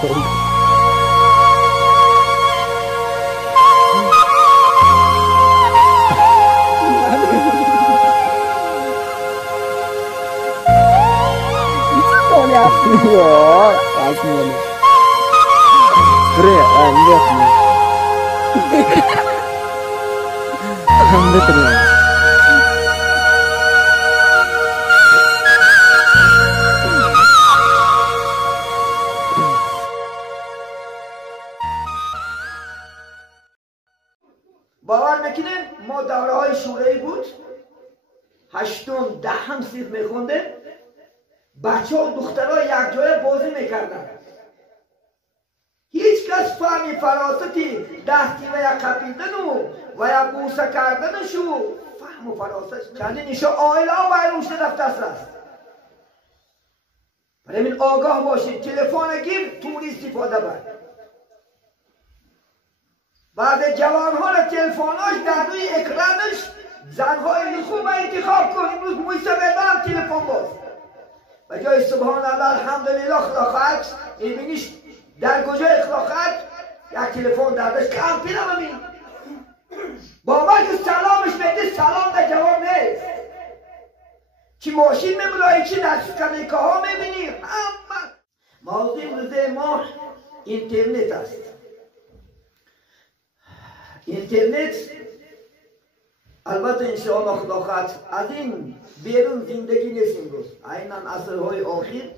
Ja, das nur nicht. باور میکنین ما دوره های شورایی بود، هشتم دهم صنف میخونده، بچه ها و دخترها یک جای بازی میکردن. هیچ کس فهمی فراستی دستی و یک قپیدن و یک بوسه کردنش و فهم و فراست چندین ایشا آیله ها و روشن رفته است. برای من آگاه باشید، تلفن گیر طوری استفاده بر. بعد جوان ها را تلفناش در روی اکرانش زنهای خوب انتخاب کن. امروز مویسه بدم تلفن باز و جای سبحان الله الحمدلله خلاقت ایمینیش در کجای خلاقت یک تلفن دردش کم پیرم امین با ما که سلامش میده سلام در جواب نیست. چی ماشین میبرایی چی در سکنیکه ها میبینی همه موضوع امروزه ما اینترنت است. اینترنت البته انشاءالله خداخط از این بیرون زندگی نیست. امروز عیناً عصرهای آخر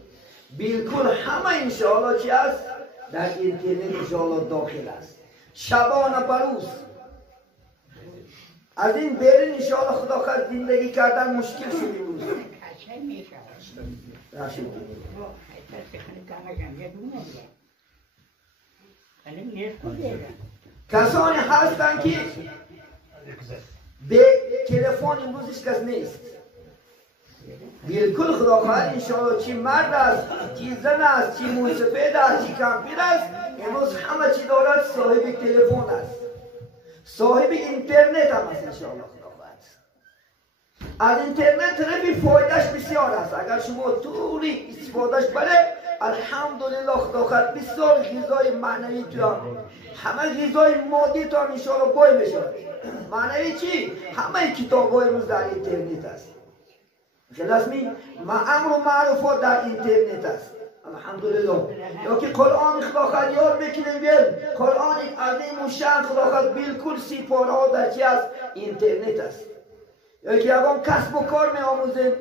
بالکل همه انشاءالله چی است در اینترنت انشاءالله داخل است. شبانه بروز از این بیرون انشاءالله خداخط زندگی کردن مشکل شد. امروز کسانی هستند که به تلفن امروزش کس نیست. بالکل خداخواهد انشاءالله چی مرد است، چی زن است، چی موسفید است، چی کمپیر است، امروز همه چی دارد صاحب تلفن است، صاحب اینترنت هم است انشاءالله خداخواهد. از اینترنت طرفی فایدهش بسیار است. اگر شما طوری استفادهش بره الحمدلله خداخواهد بسیار غذای معنوی تو همه غذای مادی تو هم انشاءالله بای بشود. معنوی چی؟ همه کتاب های امروز در اینترنت است. خلاص می امر و معروفات در اینترنت است الحمدلله. یا که قرآن خداخواهد یاد بکنیم بیل قرآن عظیم و شان خداخواهد بالکل سپاره ها در چی است اینترنت است. یا که یکان کسب و کار می آموزیم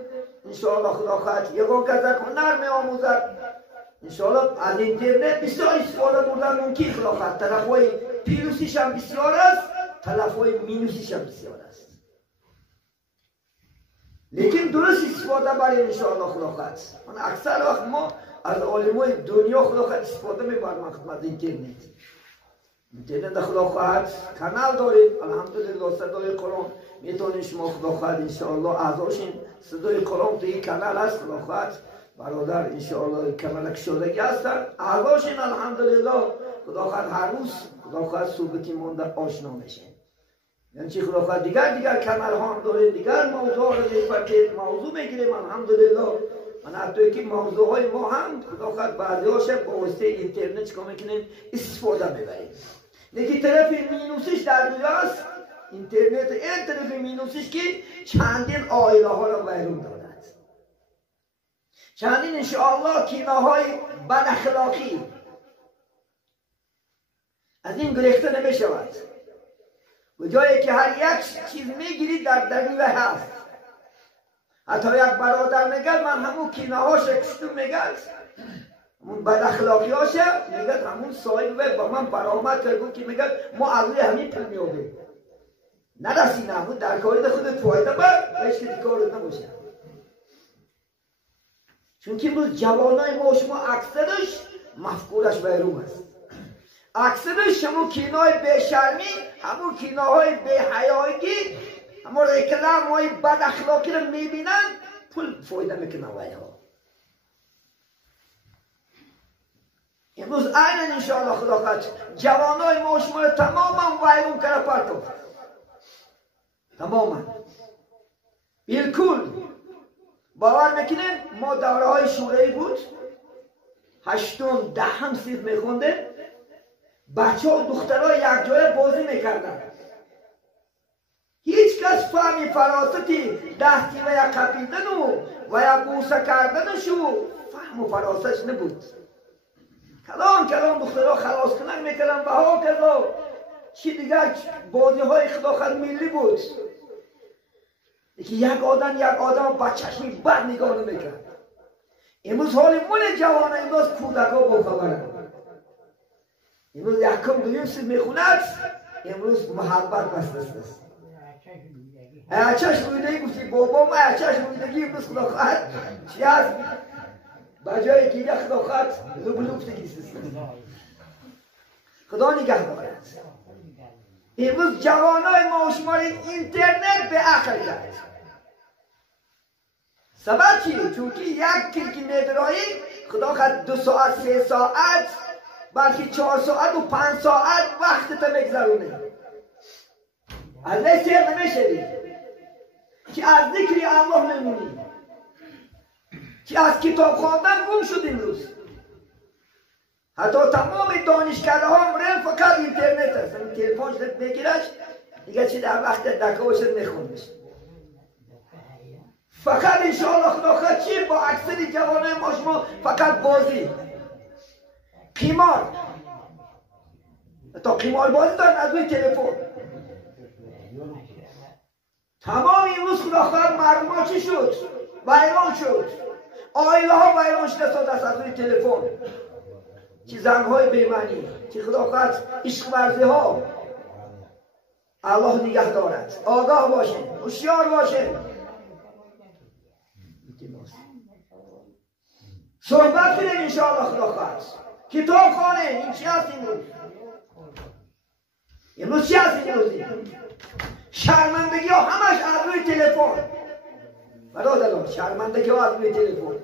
انشاءالله خداخواهد، یکان کسب هنر می آموزد انشاءالله. از اینترنت بسیار استفاده بردن ممکن خداخواهد. طرفهای پیروسیش هم بسیار است، طرفهای مینوسیش هم بسیار است، لیکن درست استفاده برای انشاءالله خداخواهد. من اکثر وقت ما از عالمای دنیا خداخواهد استفاده میبرم خدمت اینترنت. اینترنت خداخواهد کانال داریم الحمدلله، صدای قرآن میتونید شما خداخواهد انشاءالله اعضاشین صدای قرآن تو این کانال هست خداخواهد. برادر انشاءالله کمالک شدگی هستن اعضاشین الحمدلله خداخواهد. هر روز خداخواهد صحبتی مونده آشنا میشه. یعنی چی خداخواهد دیگر کانال ها هم داریم، دیگر موضوع رو نسبت موضوع میگیریم الحمدلله. من حتی که موضوع های ما هم خداخواهد بعضی هاش با واسطه اینترنت چکار میکنیم استفاده میبریم. لیکن طرف مینوسش در دنیاست اینترنت. این طرف مینوسش که چندین آیله ها را ویرون دارد، چندین انشاءالله کیناهای بد اخلاقی از این گریخته نمی شود. و جایی که هر یک چیز میگیرید در دنیا هست. حتی یک برادر میگه من همون کیناهاش کشتم میگه همون بد اخلاقی هاشه میگه همون صاحب با من برآمد کرد که میگه ما از روی همین پل میابیم نرسی نمون در کاری خودت فایده بر هیچ که کارت نباشه. چون که امروز جوانای ما شما اکثرش مفکورش بیرون است. اکثرش همون کینای بیشرمی، همون کیناهای بیحیایی، همون رکلم های بد اخلاقی رو میبینن پول فایده میکنن ویها. امروز عین انشاءالله خداخواهد جوانای ما شما رو تماما ویرون کرده پرتو تماما بالکل. باور میکنین ما دوره های شورایی بود، هشتم دهم صنف میخونده، بچه ها دخترها یک جای بازی میکردن. هیچ کس فهمی فراستی دستی و یا کپیدن و یا بوسه کردنشو فهم و فراستش نبود. کلام دخترها خلاص کنن میکردن و ها کذا چی دیگر بازی های خداخت ملی بود. یک آدم با چشمی بد نگاه نمیکرد. امروز حال من جوانه امروز کودکا با خبرن. امروز یکم دویم سیز میخوند، امروز محبت بسته است. چشم رویدگی گفتی بابام چشم رویدگی امروز خدا خواهد چی هست؟ بجای که یک خدا خواهد لبلوفتگی است. خدا نگه دارد. امروز جوانای ما و شما اینترنت به عقل کرد. سبب چی؟ چونکه یک کلیک میدرایی خدا خواهد 2 ساعت 3 ساعت بلکه 4 ساعت و 5 ساعت وقت تا میگذرونه. از این سیر نمیشوی که از ذکر الله نمونی، که از کتاب خواندن گم شد امروز. حتی تمام دانشکده ها مرن فقط اینترنت هست. این تلفن شد میگیرش دیگه چی در وقت دکه باشد میخوندش. فقط انشاءالله خدا خواهد چی با اکثر جوانای ما شما فقط بازی قمار، تا قمار بازی دارن از روی تلفن. تمام امروز خدا خواهد مردم ها چی شد؟ ویران شد. آیله ها ویران شده ساده است از روی تلفن. چی زنهای بیمعنی، چی خدا خواهد عشق ورزی ها. الله نگه دارد. آگاه باشین، هوشیار باشین. صحبت کنیم انشاءالله خدا خواهد. کتاب خوانه. این چی هست امروز چی هست امروز؟ شرمندگی ها همش از روی تلفن. برادران شرمندگی ها از روی تلفن.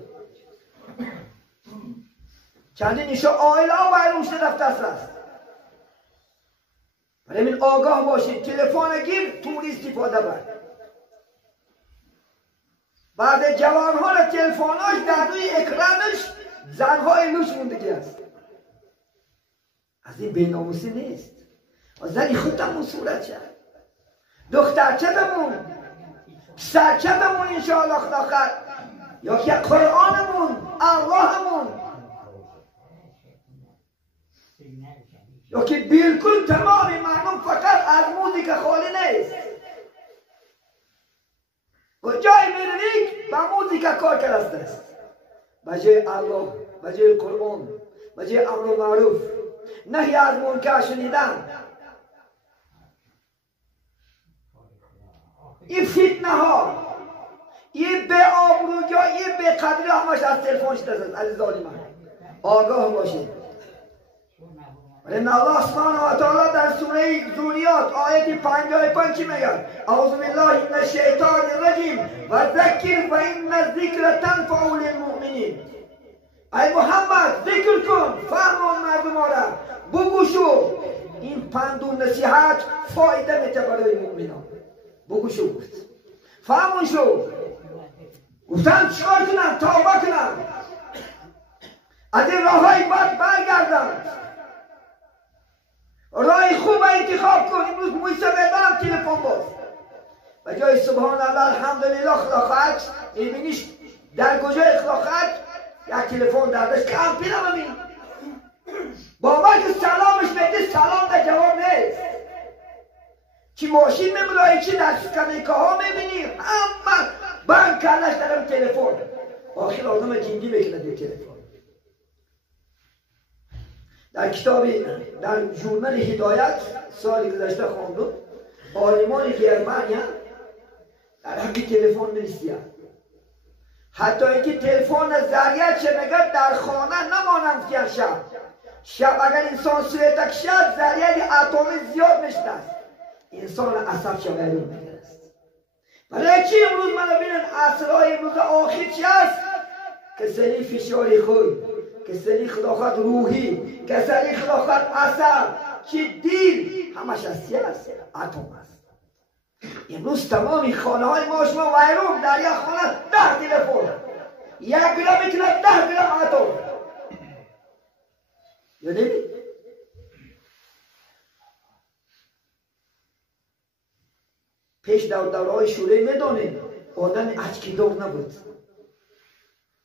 چندین ایشا آیله ها باید روشته رفته است. برای من آگاه باشید. تلفن گیر طوری استفاده بر. بعد جوان ها را تلفناش در روی اکرانش زنهای لوش موندگی است. از این بیناموسی نیست. و زنی خودمون صورت شد. دخترچه دمون، پسرچه دمون انشاءالله خدا خواهد، یا که قرآنمون، اللهمون، یا که بالکل تمام مردم فقط از موزیک خالی نیست. و جای میرونید با موزیک کار کرده است. بجای الله، بجای قرآن، بجای امر و معروف، نهی از منکر شنیدن. این فتنه ها، این به آبروی ها، این به قدری همش از تلفن شده است. عزیزان من آگاه باشید. ان الله سبحانه و تعالی در سوره ذریات آیت 55 چی میگه؟ اعوذ بالله من الشیطان الرجیم و ذکر فان الذکر تنفع للمؤمنین. ای محمد ذکر کن، فهمان مردم را، بگوشو. این پند و نصیحت فایده میده برای مؤمنان. بگوشو گفت، فهمون شو. گفتن چیکار کنم؟ توبه کنم، از این راه های بد برگردم، راه خوب انتخاب کن. امروز مویسه بیدارم تلفن باز و جای سبحان الله الحمدلله خدا خواهد ایمینیش در کجای خدا خواهد یک تلفن دردش کم پیرم همین با ما که سلامش میده سلام در جواب نیست. چی ماشین میبرایی چی در سکنیکه ها میبینیم همه بند کردش در اون تلفن. آخر آدم جنگی میکنه در تلفن. در کتابی در ژورنال هدایت سال گذشته خواندم عالمان گرمانیا در حق تلفن نوشتند. حتی اینکه تلفن ذریعه چه میگه در خانه نمانند که شب اگر انسان سویتک شد ذریعه اتمی زیاد میشد است. انسان عصب شو بیرون میگه است. برای چی امروز من ببینن عصرهای امروز آخر چی است؟ کسری فشاری خود، کسری خداخواد روحی، کسری خداخواد عصب، چی دل، همش از چی است؟ اتم است. امروز تمامی خانه های ما شما ویرون در یک خانه 10 تلفن، یک گرم میتونه 10 گرم اتم. یا نمی؟ پیش دورهای شوره میدونیم آدم اچکی دار نبود.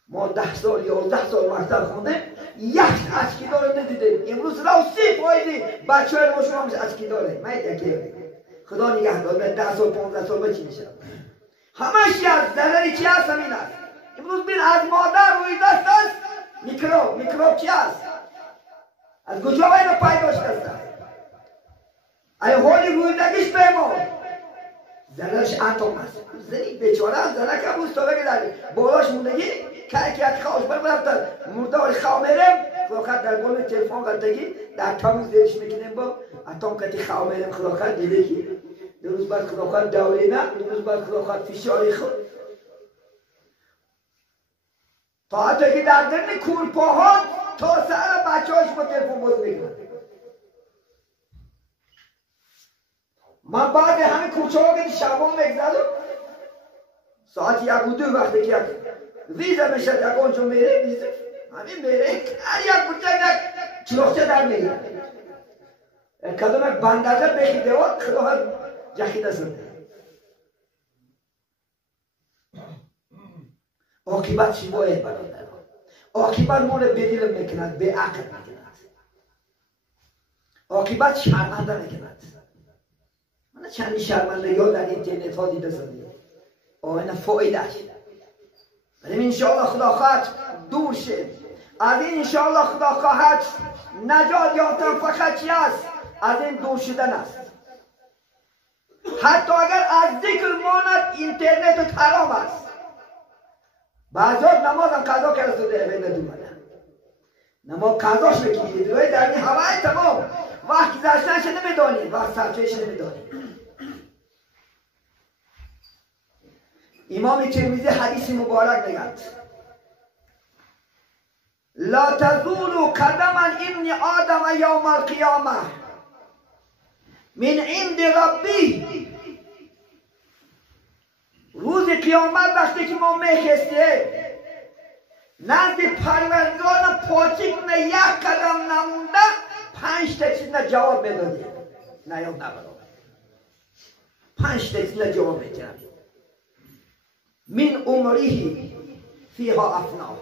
ما 10 سال 11 سال مکتب خوندیم یک اچکی دار ندیدیم. امروز رو 30% بچه های ما شما همش اچکی داره. من یکی خدا نگهدار. من 10 سال 15 سال بچی میشم. همش از ضرری چی هست همین است. امروز بین از مادر روی دست است میکروب چی هست؟ از کجا باید پیدا شده؟ ای حالی روی دگیش بمون زنش اتم است. زنی بیچاره هم زنه که بود سابقه داری بالاش موندگی که یک خواهش برفتن مردار خواه میرم خلاقت در بال تلفن قلتگی در تامیز دیرش میکنیم با اتم کتی خواه میرم خلاقت دیده که دو روز بعد خلاقت دوری نه دو روز بعد خلاقت فشاری خود تا حتی که در درن کورپاها تا سر بچه هاش با تلفن باز میکنم. من بعد همه کوچه ها که شبان مگزدم ساعت 1 و 2 وقتی که ویزه میشد یک آنجا میره ویزه همین میره یک چلوخچه در میره کدوم یک بندرده بخیده و خدا ها جخیده سنده عاقبت چی باید برادر عاقبت ما رو بدیل میکند به عقل میکند عاقبت شرمنده میکند. من چندی شرمنده یا در اینترنت ها دیده زدیم آینه فایدهش ولی انشاءالله خدا خواهد دور شد از این انشاءالله خدا خواهد نجات یافتن فقط چی است؟ از این دور شدن است. حتی اگر از ذکر ماند اینترنت حرام است. بعضات نمازم قضا کرده سوده بین دومده نماز قضاش بگیرید روی در این هوای تمام وقتی زشتنش نمیدانی وقت سرچهش نمیدانی. امام ترمذی حدیث مبارک میگد لا تزول قدم ابن آدم یوم القیامه من عند ربی. روز قیامت وقتی که ما میخستیم نزد پروردگار پاچه کنه یک قدم نمونده 5 تا چیز نه جواب میدادیم نه یاد نبرام 5 تا چیز نه جواب میدادیم. من عمری فیها افنا.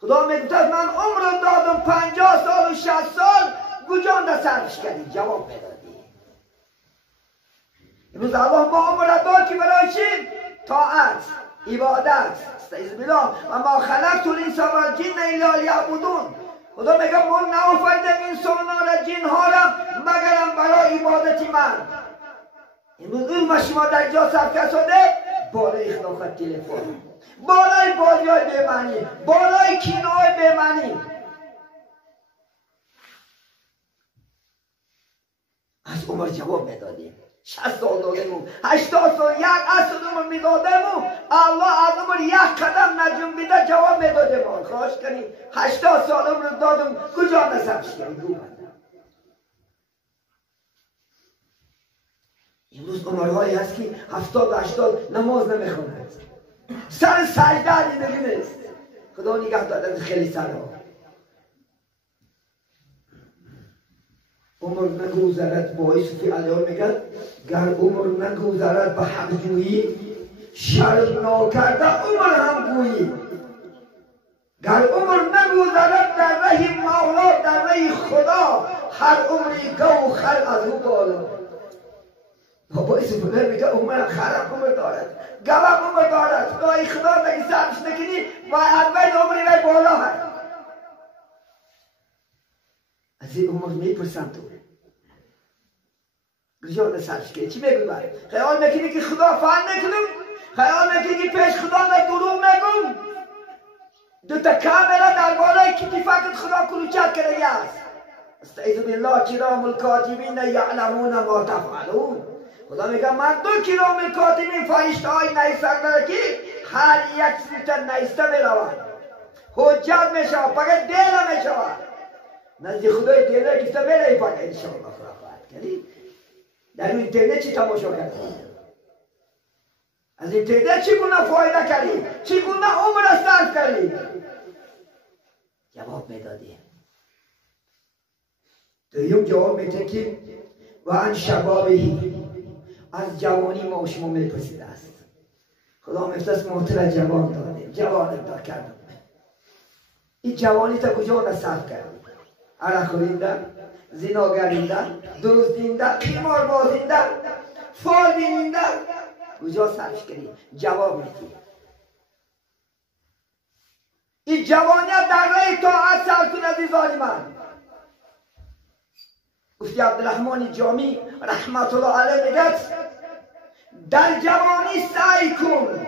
خدا میگوید من عمر دادم 50 سال و 60 سال گجان صرفش کردی جواب میدادی. امروز الله ما عمر داد که برای چی؟ طاعت عبادت استعیذ بالله و ما خلقت الانس و الجن الا لیعبدون. خدا میگه ما نآفریدم انسان‌ها را جن ها را مگرم برای عبادت من. امروز اون ما شما در جا صرف شده بالای خلافت تلفن بالای بازی های بیمعنی بالای کینه های بیمعنی. از عمر جواب میدادیم 60 سال دادیم 80 سال یک اصل عمر میدادیم الله از عمر یک قدم نجم بیده جواب میدادیم. خواهش کنیم 80 سال عمر دادم کجا نصبش کنیم. امروز عمرهایی هست که 70-80 نماز نمیخواند سر سجده دیدگی نیست. خدا نگه دارد خیلی سرها. عمر نگذرد با یوسف علیه میگن گر عمر نگذرد به حق جویی شرم ناکرده عمر هم گویی. گر عمر نگذرد در ره مولا در ره خدا هر عمری گو خر از او بالا. بابا یوسف علیه میگه عمر خرم عمر دارد گوم عمر دارد خدای خدا نگی سرش نکنی و اول عمری وی بالا هست. از این عمر میپرسم تو گجان سرش که چی میگوی باید خیال میکنی که خدا فعل نکنم خیال میکنی که پیش خدا دروغ میگم. دوتا کاملا در بالای کتی فقط خدا کلوچت کرده است. استعیذ بالله کرام الکاتبین یعلمون ما تفعلون. خدا میگه من 2 کرام کاتبین فرشته های نیستن داره که هر یک سیستر نیسته میروند حجت میشود فقط دیل میشود نزدی خدای دیله کسته میره فقط انشاءالله خدا خواهد کردید. در اینترنت چی تماشا کردید؟ از اینترنت چگونه فایده کردید؟ چگونه عمر صرف کردید؟ جواب میدادیم دویم جواب میده که و ان شبابهی، از جوانی ما شما میپرسیده است. خدا میفرست محتر جوان داده، جوان دا کردم. این جوانی تا کجا را صرف کردیم؟ عرق خوریندن، زنا کردن، دزدیدن، قمار بازیدن، فال بینیدن، کجا صرف کردیم؟ جواب میدیم. این جوانیت در راه طاعت صرف کن عزیزان من. مفتی عبدالرحمن جامی رحمت الله علیه میگه در جوانی سعی کن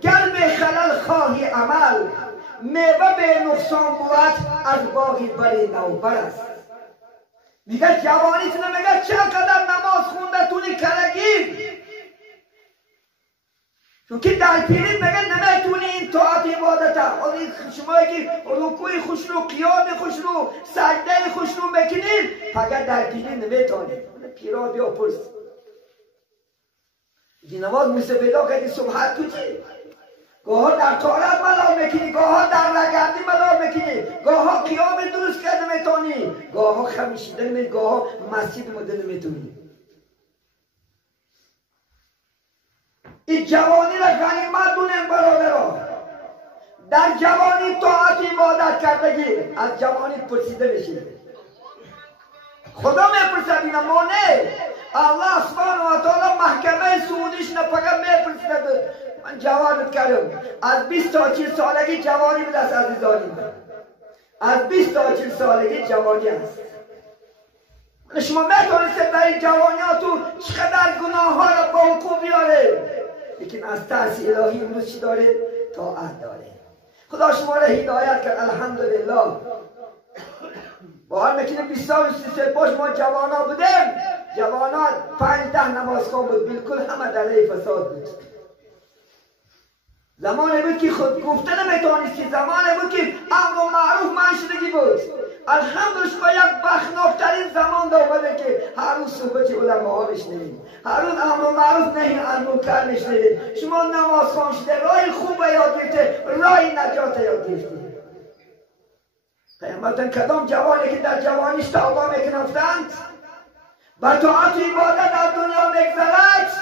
گر به خلل خواهی عمل، میوه به نقصان بود از باغی بری نوبر است. میگه جوانی تو نمیگه چقدر نماز خونده تونی کلگیر، چون که در پیری میگه نمیتونی این طاعت عبادت شما که رکوع خوشرو، قیام خوشرو، سجده خوشرو بکنید فقط در پیری نمیتونید. پیرا بیا پرس این نماز موسی پیدا کردی صبحت کجی؟ گاه در طارت ملال میکنی، گاه در رگردی ملال میکنی، گاه قیام درست کرده میتونی، گاه خمیشیده نمید، گاه مسجد مده نمیتونی. این جوانی را غنیمت دونیم برادران. در جوانی طاعت عبادت کردگی از جوانی پرسیده بشید. خدا میپرسد اینا ما نه. الله سبحانه و تعالی محکمه سعودیش نه فقط میپرسد. من جوانت کردم از 20 تا 40 سالگی جوانی بود است عزیزانی من. از 20 تا 40 سالگی جوانی است. شما میتونید برای جوانی ها تو چقدر گناه ها را با حقوق بیاره، لیکن از ترس الهی امروز چی داره؟ طاعت داره. خدا شما را هدایت کرد الحمدلله. باور میکنیم 20 سال 33 پاش ما جوانا بودیم، جوانا 5-10 نمازخوان بود، بالکل همه دره فساد بود. زمانی بود که خود گفته نمیتونستی، زمانی بود که امر و معروف منشدگی بود. الحمدلله شما یک بخناکترین زمان داره که هر روز صحبت علماء بشنوید، هر روز امر و معروف نهی از منکر بشنوید. شما نماز خوان شده، راه خوب یاد گرفته، راه نجات یاد گرفته. پیامبرتن کدام جوانی که در جوانیش توبه میکنفتند بر طاعت عبادت در دنیا میگذرد،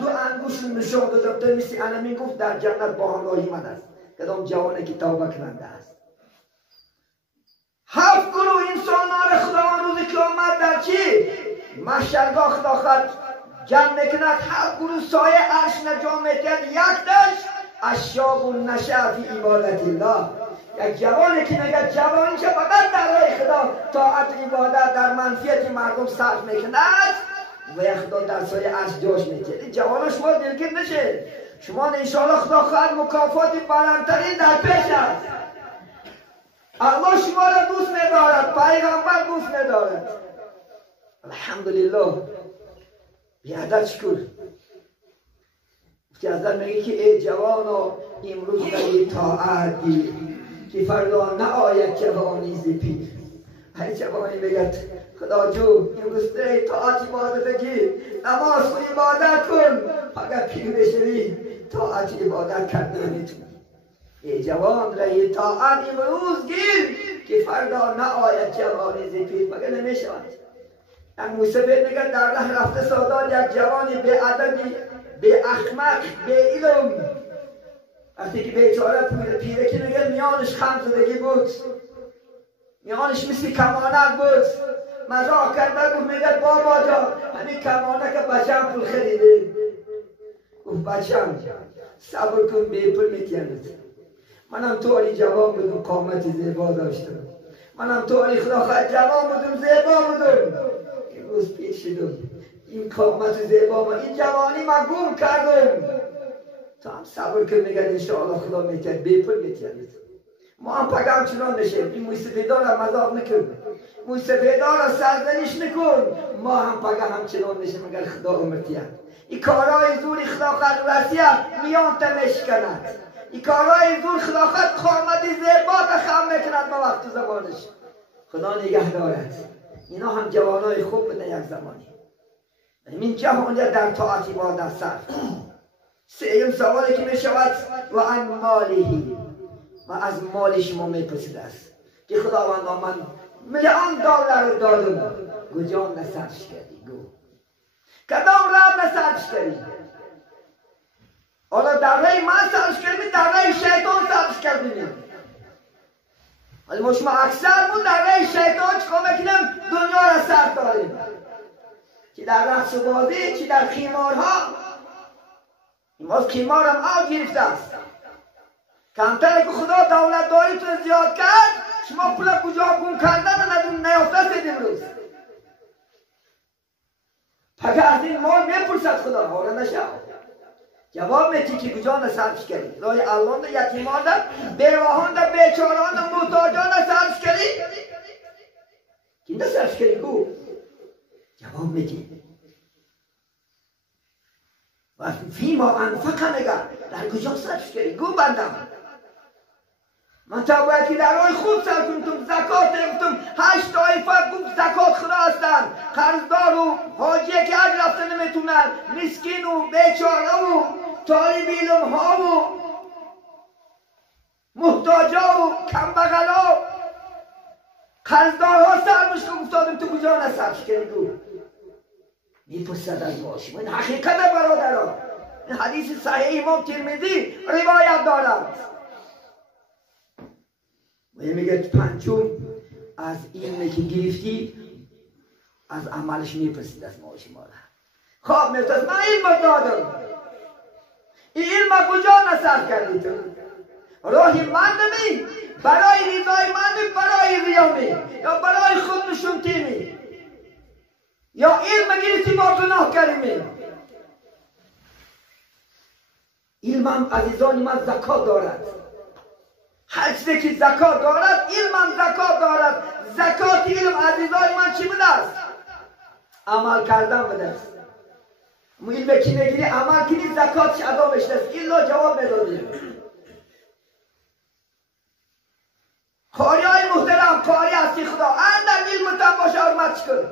دو انگوش نشان داده مثل علمی گفت در جنت با همراهی من است. کدام جوانی که توبه کننده است. 7 گروه انسانان خداوند روز قیامت در چی؟ محشرگاه خدا خود جمع میکند. 7 گروه سایه عرش نجام میکند. یک داشت اشیاب نشأ فی عبادت الله، یک جوانی که میگه جوانی که فقط در راه خدا طاعت عبادت در منفیت مردم صرف میکند و یک خدا در سایه عرش جاش میکند. جوان شما دلگیر نشه، شما انشاءالله خدا خواهد مکافات بلندترین در پیش است. الله شما را دوست ندارد، پیغمبر دوست ندارد. الحمدلله بیادت شکر. که ازت میگه که ای جوانا امروز در طاعت گیر که فردا نآید جوانی ز پیر. هر جوانی میگه خدا جو امروز در طاعت عبادت گیر، نماز کن عبادت کن، فقط پیر بشوی طاعت عبادت کردن نمیتونی. ای جوان رای طاعت امروز گیر که فردا نآید جوانی ز پیر. مگه نمیشود؟ این موسیقی میگه در ره رفته سادان یک جوانی به ادبی، به احمق، به علم، وقتی که بیچاره پیرکی میگه میانش خم زدگی بود، میانش مثل کمانک بود، مزاح کرده گفت میگه بابا جان همین کمانک بچم پول خریده. گفت بچم صبر کن به پول میتیند. منم طوری جوان بودم، قامت زیبا داشتم، منم طوری خدا خواهد جوان بودم، زیبا بودم، که روز پیش شدم این قامت زیبا ما این جوانی من گم کردم. تو هم صبر کن میگن انشاءالله خدا میتید به پول میتید. ما هم پگه همچنان نشیم. این موسیقیدار را مذاق نکن، موسیقیدار را سرزنش نکن. ما هم پگه همچنان نشیم اگر خدا عمر تید. این کارهای زوری خدا خواهد رسید میان تمش کند. این کارهای زور خدا خواهد قامت زیبا خم میکند با وقت زبانش. خدا نگه دارد. اینا هم جوانای خوب بودن یک زمانی. این جهانیت در طاعت عبادت صرف. سوم سوالی که می شود و عن ماله، و از مال شما می پرسیده است که خداوند من میلیون دلار رو دادم گو جان نصرفش کردی گو کدام راه نصرفش کردی حالا در رای من صرفش کردی در رای شیطان صرفش کردی حالا ما شما اکثرمون در رای شیطان چکار میکنیم دنیا را صرف داریم چی در رقص و بازی چی در خیمارها این باز خیمار هم آب گرفته است کمتر که خدا دولت داریتون زیاد کرد شما پول کجا گم کردن نیافته سید امروز پکه از این مال میپرسد خدا حالا نشه جواب میتی که کجا نصرفش کردی رای الان ده یتیمان ده بیواهان ده بیچاران ده محتاجان نصرفش کردی کی نصرفش کردی گو جواب میتی و فیما انفقه میگه در کجا صرفش کردی گو بندم من تا باید که در راه خوب صرف کنتم زکات گفتم 8 طایفه گفت زکات خدا هستن قرضدار و حاجی که حج رفته نمیتونن مسکین و بیچاره و طالب علم ها و محتاجا و کمبغلا قرضدارها سرمش که گفتادم تو کجا نصرفش کردی گو میپرسد از ما شما این حقیقت برادران این حدیث صحیح امام ترمذی روایت دارد و میگه پنجم از علمی که گرفتی از عملش میپرسید از ما شما خواب میرسد من علم دادم این علم کجا نصرف کردی تو راهی مندمی برای رضای من برای ریامی یا برای خود نشونتیمی یا علم گرفتی با گناه کردی علم عزیزان من زکات دارد هر چیزی که زکات دارد علم هم زکات دارد زکات علم عزیزان من چی بوده است عمل کردن بوده است علم که میگیری عمل کنی زکاتش ادا بشته است الا جواب میدادی قاری های محترم قاری هستی خدا اندر علمتان باشه حرمت کن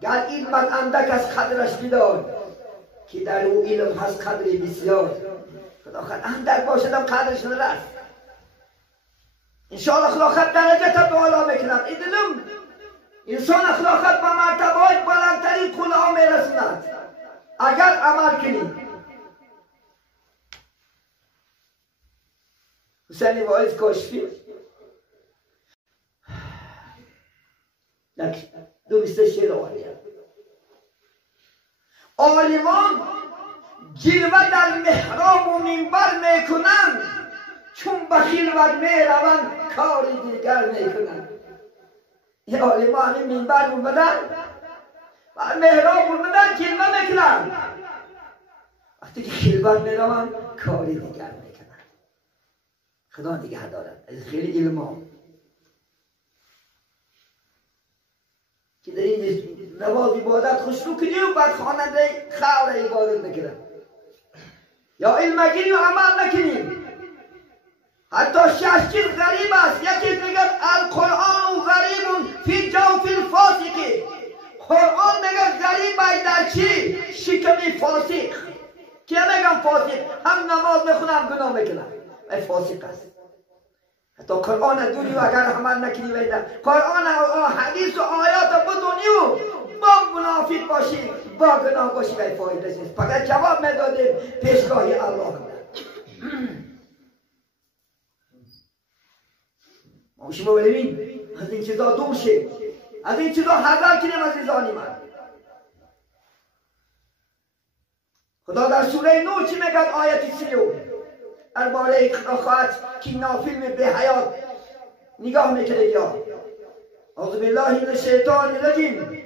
گر علمت اندک از قدرش بدار که در او علم هست قدری بسیار خدا خد اندک باشدم قدرش نرست انشاءالله خدا خد درجت بالا میکنم ایدلم انسان خدا خد به مرتبه بلندترین قلعه میرسند اگر عمل کنی حسین واعظ کاشفی دو بیسته شیر آلیه عالمان جلوه در محراب و منبر میکنند چون بخیل و میروند کار دیگر میکنند این عالمان همین منبر اومدن و محراب اومدن جلوه میکنند وقتی که خلوت میروند کار دیگر میکنند خدا نگه دارد از خیلی علم که در این نماز عبادت خوشرو کنی و بعد خواننده خور عبادت نکنن یا علم گیری و عمل نکنیم حتی 6 چیز غریب است یکی میگه القرآن غریب فی جوف الفاسق قرآن میگه غریب است در چی؟ شکم فاسق که میگم فاسق هم نماز میخونم گناه میکنم ای فاسق است حتی قرآن دوری و اگر عمل نکنی ویدن قرآن حدیث و آیات بدونی و با منافق باشی با گناه باشی وی فایده نیست فقط جواب میدادیم پیشگاهی الله ما شما ببین از این چیزا دور شیم از این چیزا حذر کنیم عزیزانی من خدا در سوره نور چی میگه آیت 30 درباره خواهد که نافیلم به حیات نگاه میکنه یا اعوذ بالله من الشیطان الرجیم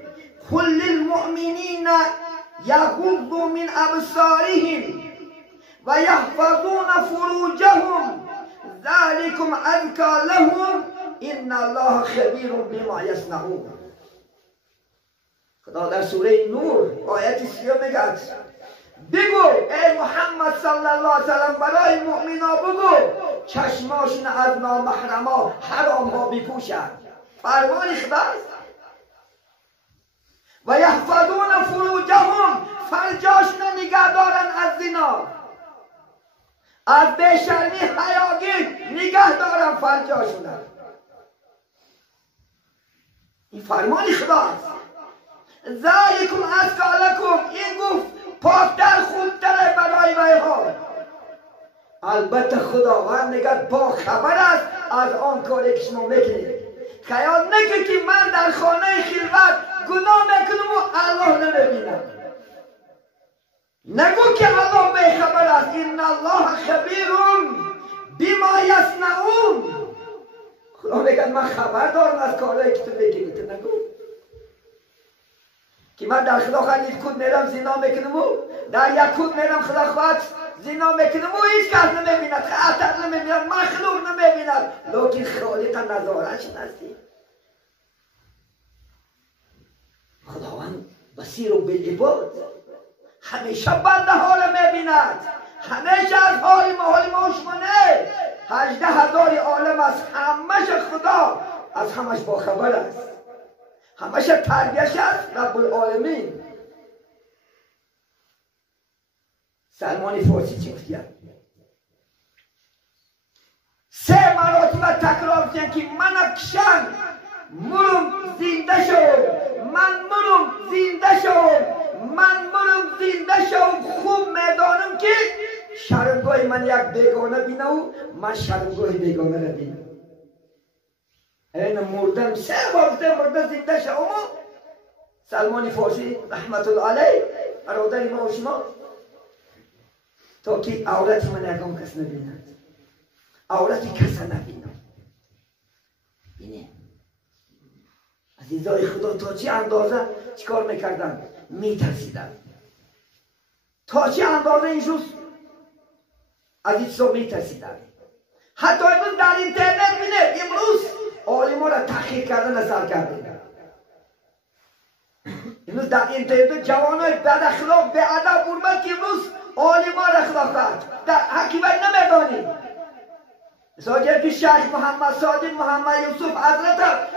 قل للمؤمنین یغضوا من ابصارهم و یحفظون فروجهم ذلکم ازکی لهم ان الله خبیر بما یصنعون خدا در سوره نور آیت 30 میگه بگو ای محمد صلی الله علیه وسلم برای مؤمنا بگو چشماشون از نامحرما حرام ها بپوشند فرمان خداست و یحفظون فروجهم فرجاشون نگه دارن از زنا از بیشرمی حیاگی نگه دارن فرجاشون این فرمان خداست. ذالکم ازکی لکم، این گفت پاکتر خوبتره برای ویها. البته خداوند نگه با خبر است از آن کاری که شما میکنید. خیال نکن که من در خانه خلوت گناه میکنم و الله نمیبینم. نگو که الله بیخبر است. ان الله خبیر بما یصنعون. خدا میگه من خبر دارم از کارهایی که تو میکنی. تو نگو که من در خدا خواهد کود میرم زنا میکنم و در یک کود میرم خدا خواهد زنا میکنم و هیچ کس نمیبیند، خطر نمیبیند، مخلوق نمیبیند، لیکن خالق نظارت شناسی. خداوند بصیر و بالعباد همیشه بنده ها را میبیند، همیشه از حال ما شما نه. 18,000 عالم است، همش خدا از همش باخبر است، همش تربیش است رب العالمین. سلمان فارسی چی گفتیم؟ 3 مراتب تکرار کردن که من کشن مرم زنده شوم، من مرم زنده شوم، من مرم زنده شوم. خوب میدانم که شرمگاه من یک بیگانه بینم و من شرمگاه بیگانه را بینم. این مردم 3 بار مرده زنده شوم. سلمان فارسی رحمت الله علیه برادر ما و شما تا که عورت من یکم کس نبیند، عورتی کس نبینم. بینه عزیزای خدا تا چه اندازه چیکار میکردن؟ میترسیدن. تا چه اندازه اینجوز از این چیزا میترسیدن. حتی امروز در اینترنت بینه امروز عالما را تحقیق کردن نظر کردن. امروز در اینترنت جوانای بد اخلاق به ادب حرمت که امروز عالما را اخلاق کرد در حکیمت نمیدانیم. مثلا که شیخ محمد صادق محمد یوسف حضرت